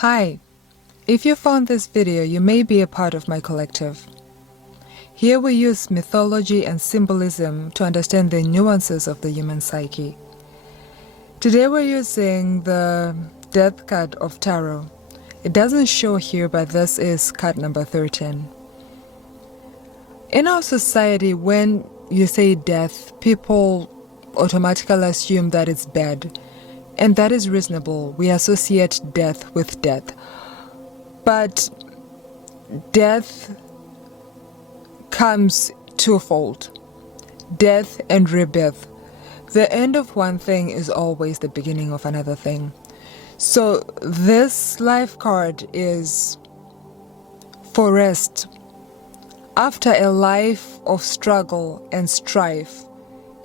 Hi, if you found this video, you may be a part of my collective. Here we use mythology and symbolism to understand the nuances of the human psyche. Today we're using the Death card of Tarot. It doesn't show here, but this is card number 13. In our society, when you say death, people automatically assume that it's bad. And that is reasonable. We associate death with death. But death comes twofold. Death and rebirth. The end of one thing is always the beginning of another thing. So this life card is for rest. After a life of struggle and strife,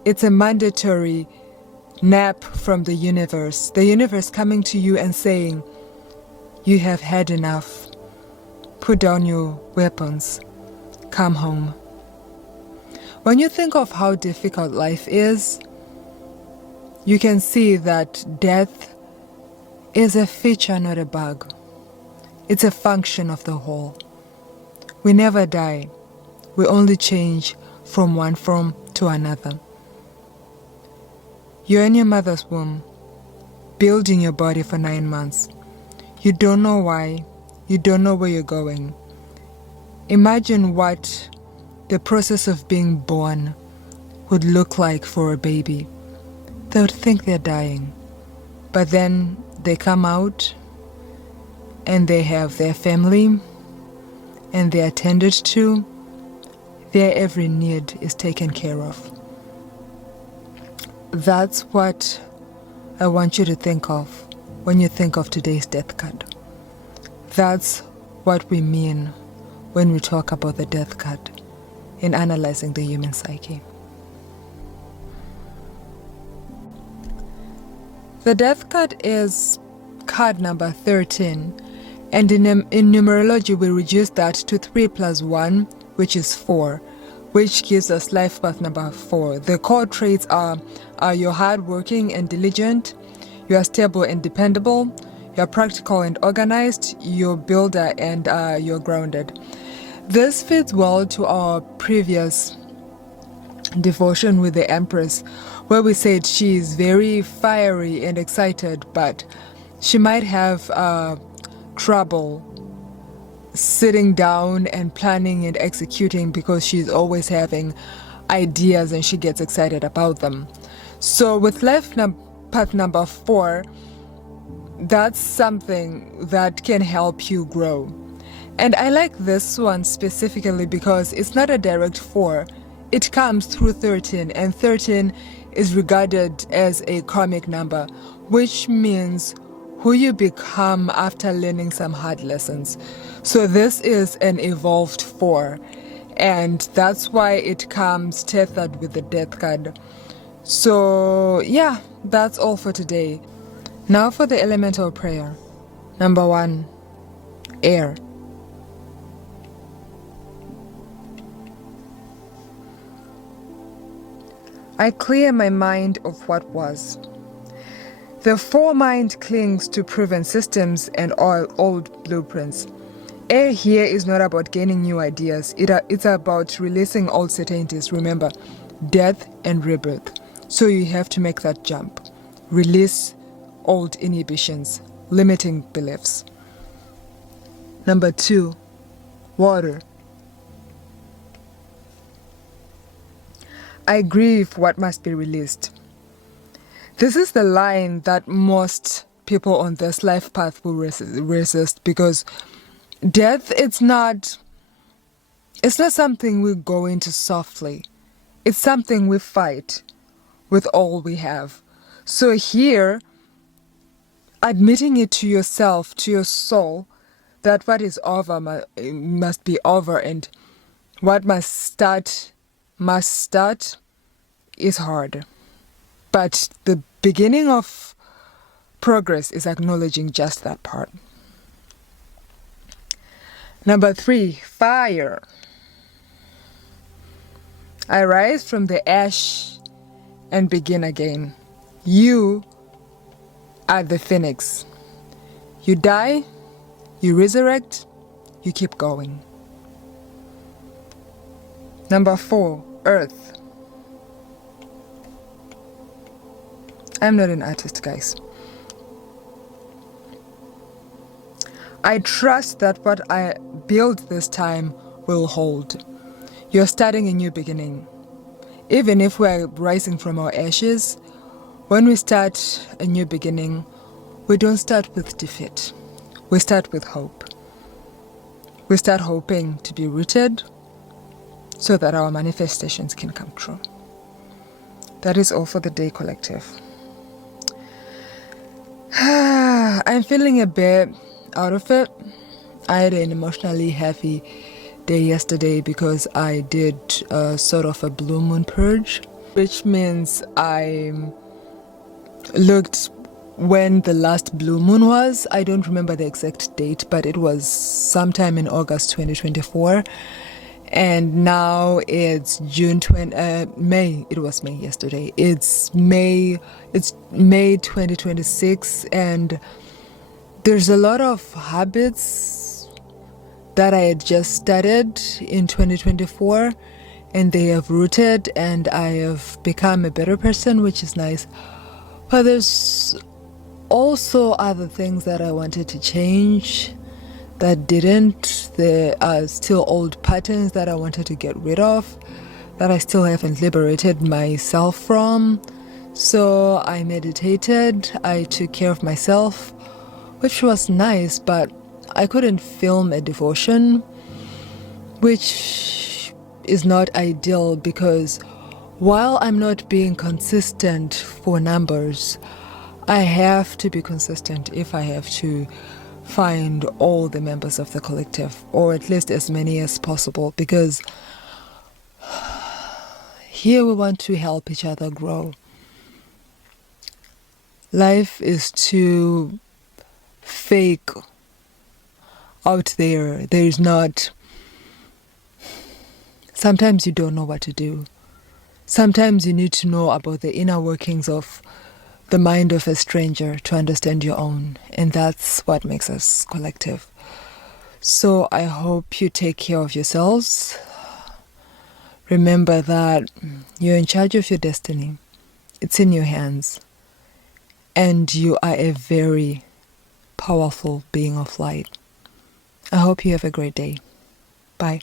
it's a mandatory nap from the universe coming to you and saying, you have had enough. Put down your weapons. Come home. When you think of how difficult life is, you can see that death is a feature, not a bug. It's a function of the whole. We never die. We only change from one form to another. You're in your mother's womb, building your body for 9 months. You don't know why. You don't know where you're going. Imagine what the process of being born would look like for a baby. They would think they're dying. But then they come out and they have their family and they're attended to. Their every need is taken care of. That's what I want you to think of when you think of today's death card. That's what we mean when we talk about the death card in analyzing the human psyche. The death card is card number 13, and in numerology we reduce that to 3 plus 1, which is 4. Which gives us life path number 4. The core traits are you're hardworking and diligent, you are stable and dependable, you're practical and organized, you're a builder, and you're grounded. This fits well to our previous devotion with the Empress, where we said she is very fiery and excited, but she might have trouble sitting down and planning and executing because she's always having ideas and she gets excited about them. So with path number 4, that's something that can help you grow. And I like this one specifically because it's not a direct 4. It comes through 13, and 13 is regarded as a karmic number, which means who you become after learning some hard lessons. So this is an evolved 4, and that's why it comes tethered with the death card. So yeah, that's all for today. Now for the elemental prayer. Number 1, air. I clear my mind of what was. The foremind clings to proven systems and old blueprints. Air here is not about gaining new ideas. It's about releasing old certainties. Remember, death and rebirth. So you have to make that jump. Release old inhibitions, limiting beliefs. Number 2, water. I grieve what must be released. This is the line that most people on this life path will resist because death, it's not something we go into softly. It's something we fight with all we have. So here, admitting it to yourself, to your soul, that what is over must be over, and what must start is hard. But the beginning of progress is acknowledging just that part. Number 3, fire. I rise from the ash and begin again. You are the phoenix. You die, You resurrect, you keep going. Number 4, Earth. I'm not an artist, guys. I trust that what I build this time will hold. You're starting a new beginning. Even if we're rising from our ashes, when we start a new beginning, we don't start with defeat. We start with hope. We start hoping to be rooted so that our manifestations can come true. That is all for the day, collective. I'm feeling a bit out of it. I had an emotionally heavy day yesterday because I did sort of a blue moon purge, which means I looked when the last blue moon was. I don't remember the exact date, but it was sometime in August 2024. And now it's May. It was May yesterday. It's May 2026, and there's a lot of habits that I had just started in 2024, and they have rooted, and I have become a better person, which is nice. But there's also other things that I wanted to change that didn't. There are still old patterns that I wanted to get rid of, that I still haven't liberated myself from. So I meditated, I took care of myself, which was nice, but I couldn't film a devotion, which is not ideal because while I'm not being consistent for numbers, I have to be consistent if I have to find all the members of the collective, or at least as many as possible, because here we want to help each other grow. Life is too fake out there. There's not. Sometimes you don't know what to do. Sometimes you need to know about the inner workings of the mind of a stranger to understand your own, and that's what makes us collective. So I hope you take care of yourselves. Remember that you're in charge of your destiny. It's in your hands, and you are a very powerful being of light. I hope you have a great day. Bye.